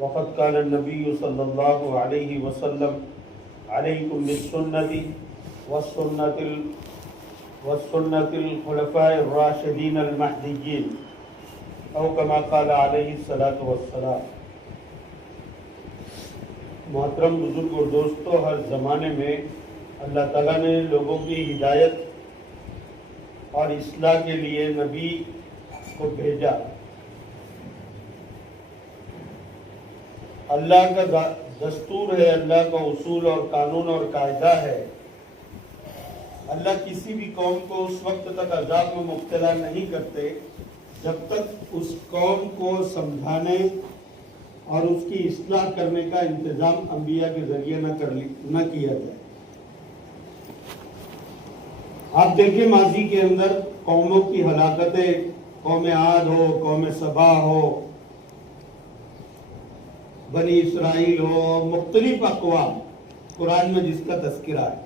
وقد كان النبي صلى الله عليه وسلم عليكم بالسنة والسنة الخلفاء الراشدين المهديين أو كما قال عليه الصلاة والسلام۔ محترم بزرگ اور دوستو، ہر زمانے میں اللہ تعالیٰ نے لوگوں کی ہدایت اور اصلاح کے لیے نبی کو بھیجا۔ اللہ کا دستور ہے، اللہ کا اصول اور قانون اور قاعدہ ہے، اللہ کسی بھی قوم کو اس وقت تک عذاب میں مبتلا نہیں کرتے جب تک اس قوم کو سمجھانے اور اس کی اصلاح کرنے کا انتظام انبیاء کے ذریعے نہ کیا جائے۔ آپ دیکھیں ماضی کے اندر قوموں کی ہلاکتیں، قوم عاد ہو، قوم سبا ہو، بنی اسرائیل ہو، مختلف اقوام قرآن میں جس کا تذکرہ ہے،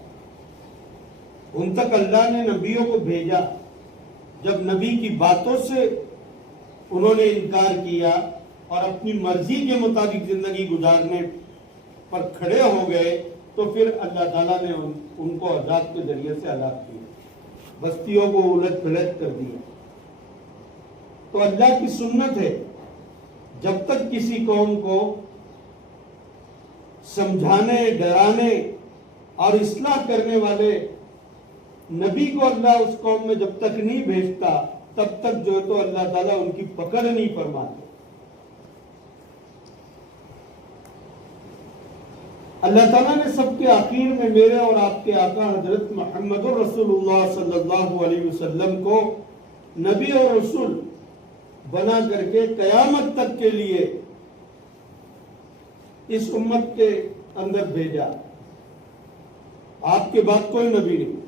ان تک اللہ نے نبیوں کو بھیجا۔ جب نبی کی باتوں سے انہوں نے انکار کیا اور اپنی مرضی کے مطابق زندگی گزارنے پر کھڑے ہو گئے تو پھر اللہ تعالیٰ نے ان کو عذاب کے ذریعے سے ہلاک کیا، بستیوں کو الٹ پلٹ کر دیا۔ تو اللہ کی سنت ہے، جب تک کسی قوم کو سمجھانے، ڈرانے اور اصلاح کرنے والے نبی کو اللہ اس قوم میں جب تک نہیں بھیجتا، تب تک جو تو اللہ تعالیٰ ان کی پکڑ نہیں فرماتے۔ اللہ تعالیٰ نے سب کے آخر میں میرے اور آپ کے آقا حضرت محمد رسول اللہ صلی اللہ علیہ وسلم کو نبی اور رسول بنا کر کے قیامت تک کے لیے اس امت کے اندر بھیجا۔ آپ کے بعد کوئی نبی نہیں،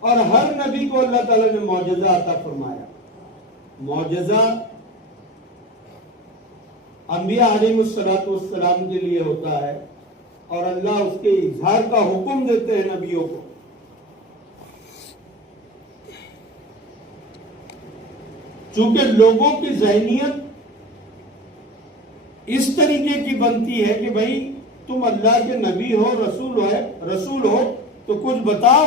اور ہر نبی کو اللہ تعالیٰ نے معجزہ عطا فرمایا۔ معجزہ انبیاء علیہ السلام کے لیے ہوتا ہے، اور اللہ اس کے اظہار کا حکم دیتے ہیں نبیوں کو۔ چونکہ لوگوں کی ذہنیت اس طریقے کی بنتی ہے کہ بھائی تم اللہ کے نبی ہو، رسول ہو تو کچھ بتاؤ۔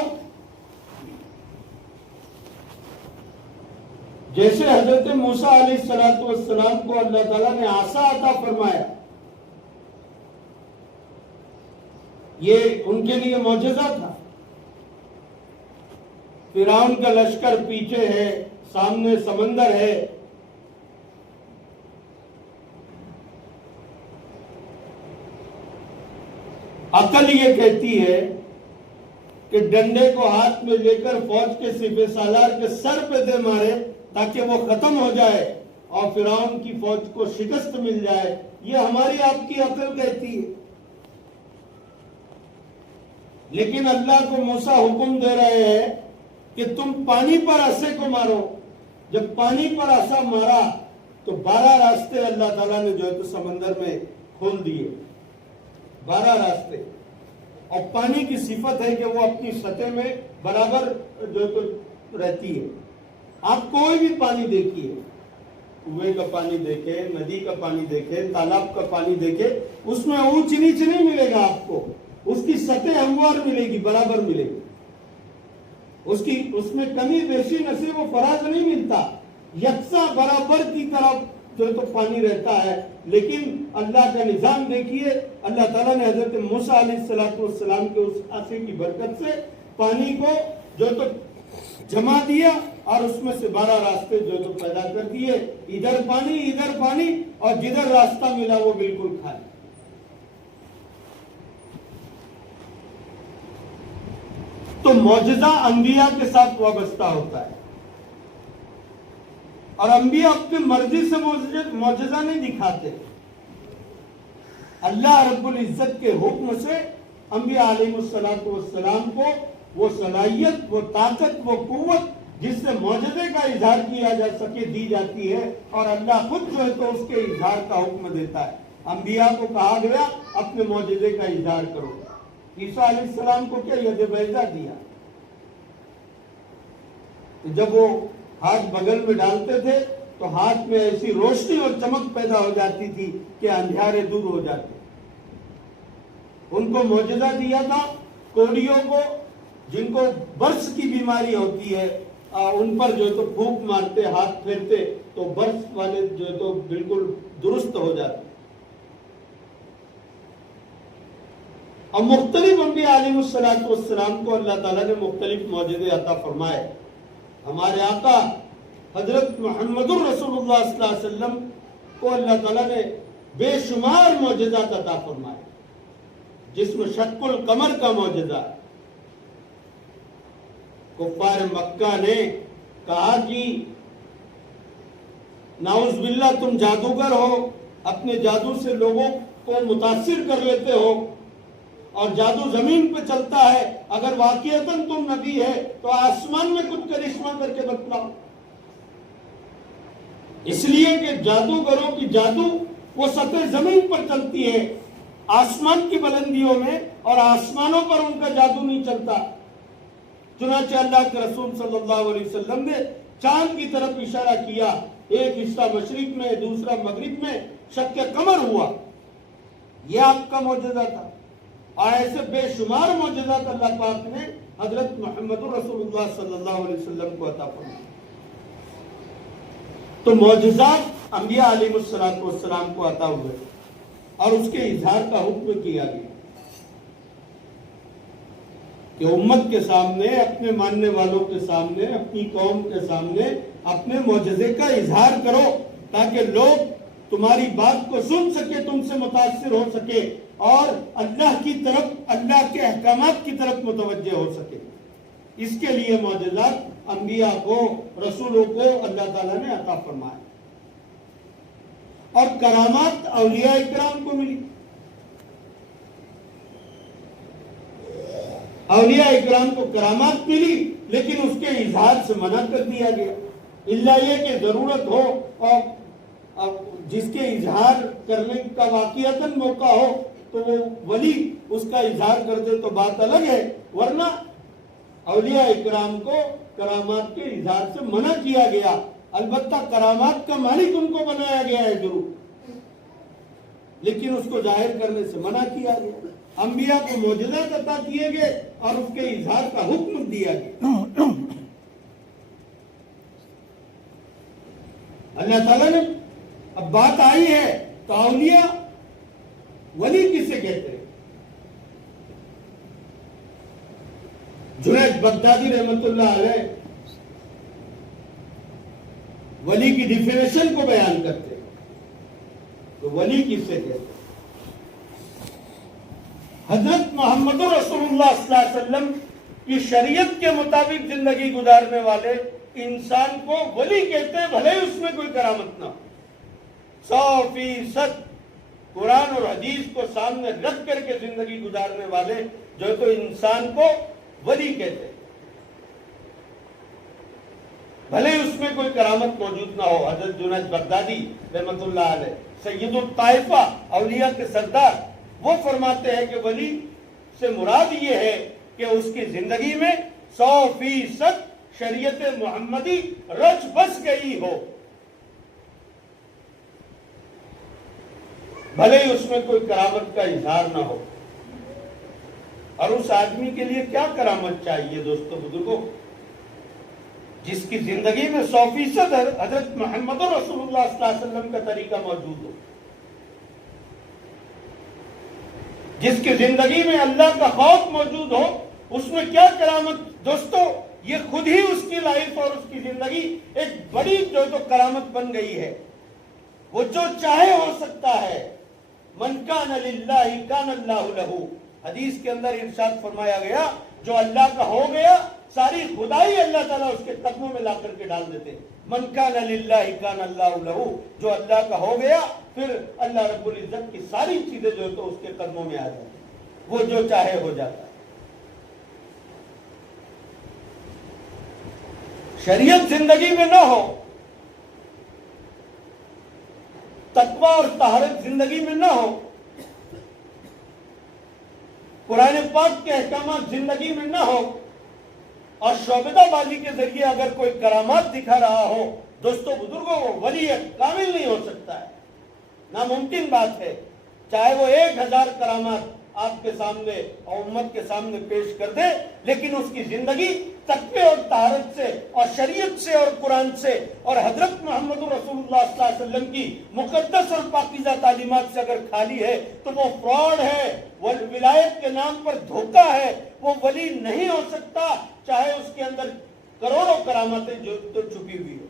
جیسے حضرت موسیٰ علیہ السلام کو اللہ تعالیٰ نے عصا عطا فرمایا، یہ ان کے لیے معجزہ تھا۔ فرعون کا لشکر پیچھے ہے، سامنے سمندر ہے، عقل یہ کہتی ہے کہ ڈنڈے کو ہاتھ میں لے کر فوج کے سپہ سالار کے سر پہ دے مارے تاکہ وہ ختم ہو جائے اور فرعون کی فوج کو شکست مل جائے۔ یہ ہماری آپ کی عقل کہتی ہے، لیکن اللہ کو موسیٰ حکم دے رہے ہیں کہ تم پانی پر عصے کو مارو۔ جب پانی پر عصا مارا تو 12 راستے اللہ تعالیٰ نے جو ہے تو سمندر میں کھول دیے، 12 راستے۔ اور پانی کی صفت ہے کہ وہ اپنی سطح میں برابر جو ہے تو رہتی ہے۔ آپ کوئی بھی پانی دیکھیے، کنویں کا پانی دیکھیں، ندی کا پانی دیکھیں، تالاب کا پانی دیکھیں، اس میں اونچ نیچ نہیں ملے گا آپ کو، اس کی سطح ہموار ملے گی، برابر ملے گی، اس میں کمی بیشی نصیب و فراز نہیں ملتا، یکساں برابر کی طرف جو تو پانی رہتا ہے۔ لیکن اللہ کا نظام دیکھیے، اللہ تعالیٰ نے حضرت موسیٰ علیہ السلام کے اس عصے کی برکت سے پانی کو جو تو جمع دیا اور اس میں سے 12 راستے جو تو پیدا کر دیے، ادھر پانی اور جدھر راستہ ملا وہ بالکل خالی۔ تو معجزہ انبیاء کے ساتھ وابستہ ہوتا ہے، اور انبیاء اپنی مرضی سے معجزہ نہیں دکھاتے۔ اللہ رب العزت کے حکم سے انبیاء علیہ السلام کو وہ صلاحیت، وہ طاقت، وہ قوت جس سے معجزے کا اظہار کیا جا سکے دی جاتی ہے، اور اللہ خود جو ہے تو اس کے اظہار کا حکم دیتا ہے۔ انبیاء کو کہا گیا اپنے معجزے کا اظہار کرو۔ عیسیٰ علیہ السلام کو کیا ید بیضا دیا؟ جب وہ ہاتھ بغل میں ڈالتے تھے تو ہاتھ میں ایسی روشنی اور چمک پیدا ہو جاتی تھی کہ اندھیارے دور ہو جاتے. ان کو معجزہ دیا تھا کوڑیوں کو جن کو برس کی بیماری ہوتی ہے، ان پر جو تو پھونک مارتے، ہاتھ پھیرتے تو برس والے جو تو بالکل درست ہو جاتے. اور مختلف انبیاء علیہ السلام کو اللہ تعالیٰ نے مختلف معجزے عطا فرمائے. ہمارے آقا حضرت محمد الرسول اللہ صلی اللہ علیہ وسلم کو اللہ تعالیٰ نے بے شمار معجزات عطا فرمائے، جس میں شق القمر کا معجزہ. کفار مکہ نے کہا کہ نعوذ باللہ تم جادوگر ہو، اپنے جادو سے لوگوں کو متاثر کر لیتے ہو، اور جادو زمین پہ چلتا ہے، اگر واقعتاً تم نبی ہے تو آسمان میں کچھ کرشمہ کر کے بتلاؤ. اس لیے کہ جادوگروں کی جادو وہ سطح زمین پر چلتی ہے، آسمان کی بلندیوں میں اور آسمانوں پر ان کا جادو نہیں چلتا. چنانچہ اللہ کے رسول صلی اللہ علیہ وسلم نے چاند کی طرف اشارہ کیا، ایک حصہ مشرق میں دوسرا مغرب میں شق قمر ہوا. یہ آپ کا معجزہ تھا. اور ایسے بے شمار معجزات اللہ پاک نے حضرت محمد رسول اللہ صلی اللہ علیہ وسلم کو عطا فرمائے. تو معجزات انبیاء علیہ السلام کو عطا ہوئے اور اس کے اظہار کا حکم کیا گیا کہ امت کے سامنے، اپنے ماننے والوں کے سامنے، اپنی قوم کے سامنے اپنے معجزے کا اظہار کرو، تاکہ لوگ تمہاری بات کو سن سکے، تم سے متاثر ہو سکے اور اللہ کی طرف، اللہ کے احکامات کی طرف متوجہ ہو سکے. اس کے لیے معجزات انبیاء کو، رسولوں کو اللہ تعالیٰ نے عطا فرمائے. اور کرامات اولیاء اکرام کو ملی. اولیاء اکرام کو کرامات ملی، لیکن اس کے اظہار سے منع کر دیا گیا. الا یہ کہ ضرورت ہو اور جس کے اظہار کرنے کا واقعتاً موقع ہو تو وہ ولی اس کا اظہار کر دے تو بات الگ ہے، ورنہ اولیاء اکرام کو کرامات کے اظہار سے منع کیا گیا. البتہ کرامات کا مالک ان کو بنایا گیا ہے ضرور، لیکن اس کو ظاہر کرنے سے منع کیا گیا. انبیاء کو معجزات عطا کیے گئے اور اس کے اظہار کا حکم دیا گیا. اللہ تعالیٰ نے اب بات آئی ہے تو اولیاء ولی کسے کہتے ہیں؟ جنید بغدادی رحمت اللہ علیہ ولی کی ڈیفینیشن کو بیان کرتے ہیں. تو ولی کسے کہتے ہیں؟ حضرت محمد رسول اللہ صلی اللہ علیہ وسلم کی شریعت کے مطابق زندگی گزارنے والے انسان کو ولی کہتے ہیں، بھلے اس میں کوئی کرامت نہ ہو. 100% قرآن اور حدیث کو سامنے رکھ کر کے زندگی گزارنے والے جو تو انسان کو ولی کہتے ہیں، بھلے اس میں کوئی کرامت موجود نہ ہو. حضرت جنید بغدادی رحمت اللہ علیہ، سید الطائفہ، اولیاء کے سردار، وہ فرماتے ہیں کہ ولی سے مراد یہ ہے کہ اس کی زندگی میں 100% شریعت محمدی رچ بس گئی ہو، بھلے ہی اس میں کوئی کرامت کا اظہار نہ ہو. اور اس آدمی کے لیے کیا کرامت چاہیے دوستو بزرگوں؟ جس کی زندگی میں 100% حضرت محمد رسول اللہ صلی اللہ علیہ وسلم کا طریقہ موجود ہو، جس کی زندگی میں اللہ کا خوف موجود ہو. اس میں کیا کرامت دوستو؟ یہ خود ہی اس کی لائف اور اس کی زندگی ایک بڑی جو تو کرامت بن گئی ہے. وہ جو چاہے ہو سکتا ہے. من کان للہ کان اللہ لہ. حدیث کے اندر ارشاد فرمایا گیا جو اللہ کا ہو گیا ساری خدائی اللہ تعالیٰ اس کے قدموں میں لا کر کے ڈال دیتے. من کان للہ کان اللہ لہ. جو اللہ کا ہو گیا پھر اللہ رب العزت کی ساری چیزیں جو تو اس کے قدموں میں آ جاتی، وہ جو چاہے ہو جاتا ہے. شریعت زندگی میں نہ ہو، تقوی اور طہارت زندگی میں نہ ہو، قرآن پاک کے احکامات زندگی میں نہ ہو، اور شعبدہ بازی کے ذریعے اگر کوئی کرامات دکھا رہا ہو دوستو بزرگوں وہ ولی کامل نہیں ہو سکتا ہے، ناممکن بات ہے، چاہے وہ 1000 کرامات آپ کے سامنے اور امت کے سامنے پیش کر دے، لیکن اس کی زندگی تقوی اور طہارت سے اور شریعت سے اور قرآن سے اور حضرت محمد رسول اللہ صلی اللہ علیہ وسلم کی مقدس اور پاکیزہ تعلیمات سے اگر خالی ہے تو وہ فراڈ ہے، وہ ولایت کے نام پر دھوکہ ہے، وہ ولی نہیں ہو سکتا، چاہے اس کے اندر کروڑوں کرامتیں جو تو چھپی ہوئی ہو۔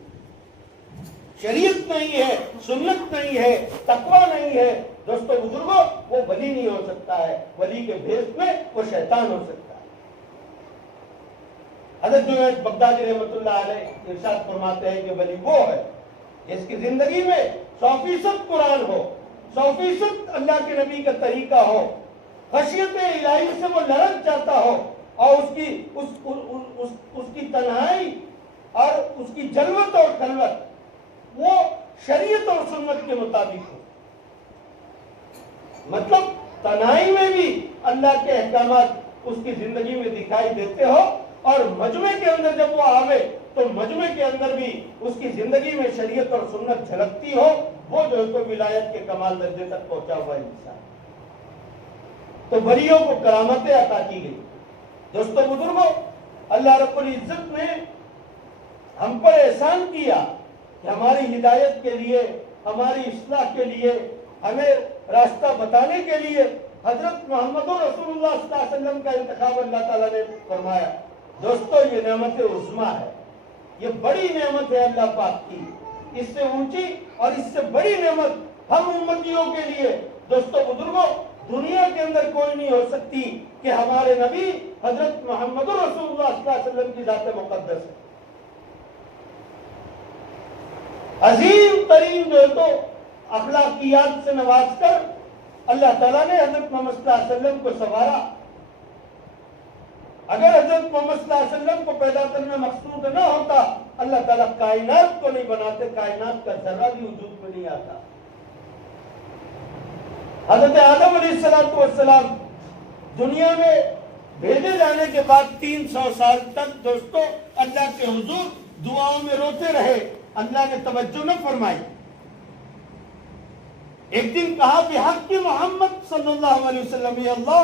شریعت نہیں ہے، سنت نہیں ہے، تقوی نہیں ہے، دوستو بزرگوں وہ ولی نہیں ہو سکتا ہے، ولی کے بھیس میں وہ شیطان ہو سکتا ہے۔ حضرت جنید بغدادی رحمۃ اللہ علیہ ارشاد فرماتے ہیں کہ ولی وہ ہے جس کی زندگی میں 100% قرآن ہو، 100% اللہ کے نبی کا طریقہ ہو، خشیت الہی سے وہ لڑک جاتا ہو، اور اس کی تنہائی اور اس کی جلوت اور خلوت وہ شریعت اور سنت کے مطابق ہو، مطلب تنہائی میں بھی اللہ کے احکامات اس کی زندگی میں دکھائی دیتے ہو، اور مجمع کے اندر جب وہ آوے تو مجمع کے اندر بھی اس کی زندگی میں شریعت اور سنت جھلکتی ہو، وہ جو ہے تو ولایت کے کمال درجے تک پہنچا ہوا انسان۔ تو ولیوں کو کرامتیں عطا کی گئی۔ دوستو بزرگوں، اللہ رب العزت نے ہم پر احسان کیا کہ ہماری ہدایت کے لیے، ہماری اصلاح کے لیے، ہمیں راستہ بتانے کے لیے حضرت محمد رسول اللہ صلی اللہ علیہ وسلم کا انتخاب اللہ تعالیٰ نے فرمایا۔ دوستو یہ نعمت عظمیٰ ہے، یہ بڑی نعمت ہے اللہ پاک کی، اس سے اونچی اور اس سے بڑی نعمت ہم امتیوں کے لیے دوستو بزرگوں دنیا کے اندر کوئی نہیں ہو سکتی کہ ہمارے نبی حضرت محمد رسول اللہ صلی اللہ علیہ وسلم کی ذات مقدس ہے۔ عظیم ترین جو ہے تو اخلاقیات سے نواز کر اللہ تعالیٰ نے حضرت محمد صلی اللہ علیہ وسلم کو سنوارا۔ اگر حضرت محمد صلی اللہ علیہ وسلم کو پیدا کرنا مقصود نہ ہوتا، اللہ تعالیٰ کائنات کو نہیں بناتے، کائنات کا ذرہ بھی وجود میں نہیں آتا۔ حضرت آدم علیہ السلام دنیا میں بھیجے جانے کے بعد 300 سال تک دوستو اللہ کے حضور دعاؤں میں روتے رہے، اللہ نے توجہ نہ فرمائی۔ ایک دن کہا بحق محمد صلی اللہ علیہ وسلم، یا اللہ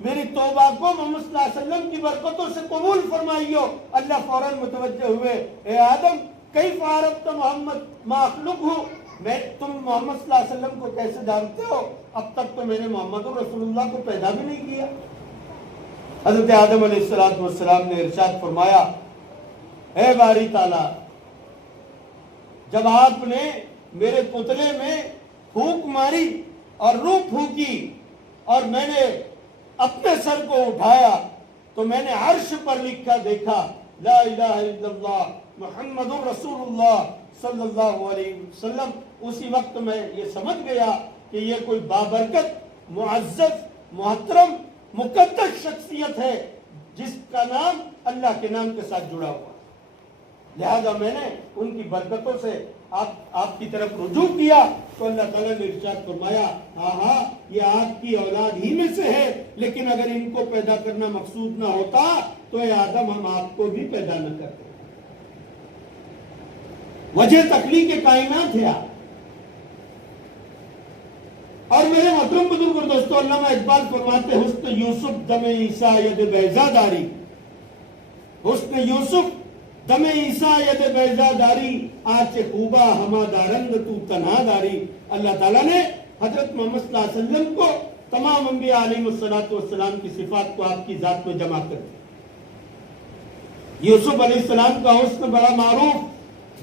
میری توبہ کو محمد صلی اللہ علیہ وسلم کی برکتوں سے قبول فرمائیو۔ اللہ فوراً متوجہ ہوئے، اے آدم کیف عرفت محمد ما اخلقہ، تم محمد صلی اللہ علیہ وسلم کو کیسے جانتے ہو؟ اب تک تو میں نے محمد رسول اللہ کو پیدا بھی نہیں کیا۔ حضرت آدم علیہ السلام نے ارشاد فرمایا، اے باری تعالیٰ جب آپ نے میرے پتلے میں پھونک ماری اور روح پھونکی اور میں نے اپنے سر کو اٹھایا تو میں نے عرش پر لکھا دیکھا لا الہ الا اللہ محمد رسول اللہ صلی اللہ علیہ وسلم۔ اسی وقت میں یہ سمجھ گیا کہ یہ کوئی بابرکت، معزز، محترم، مقدس شخصیت ہے جس کا نام اللہ کے نام کے ساتھ جڑا ہوا، لہذا میں نے ان کی برکتوں سے آپ کی طرف رجوع کیا۔ تو اللہ تعالیٰ نے ارشاد فرمایا، ہاں یہ آپ کی اولاد ہی میں سے ہے، لیکن اگر ان کو پیدا کرنا مقصود نہ ہوتا تو اے آدم ہم آپ کو بھی پیدا نہ کرتے۔ وجہ تخلیق کائنات ہے آپ۔ اور میرے محترم بزرگ اور دوستو، علامہ اقبال فرماتے حسن یوسف دم عیسیٰ ید بیضا داری، حسن یوسف دم عیسیٰ ید بیضا داری، آچ خوبا ہما دارند تو تنہا داری۔ اللہ تعالیٰ نے حضرت محمد صلی اللہ علیہ وسلم کو تمام انبیاء علیہ السلام کی صفات کو آپ کی ذات میں جمع کر دیا۔ یوسف علیہ السلام کا حسن بڑا معروف،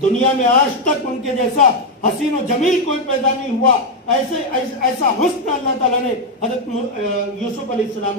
دنیا میں آج تک ان کے جیسا حسین و جمیل کوئی پیدا نہیں ہوا۔ ایسا حسن اللہ تعالیٰ نے حضرت یوسف علیہ السلام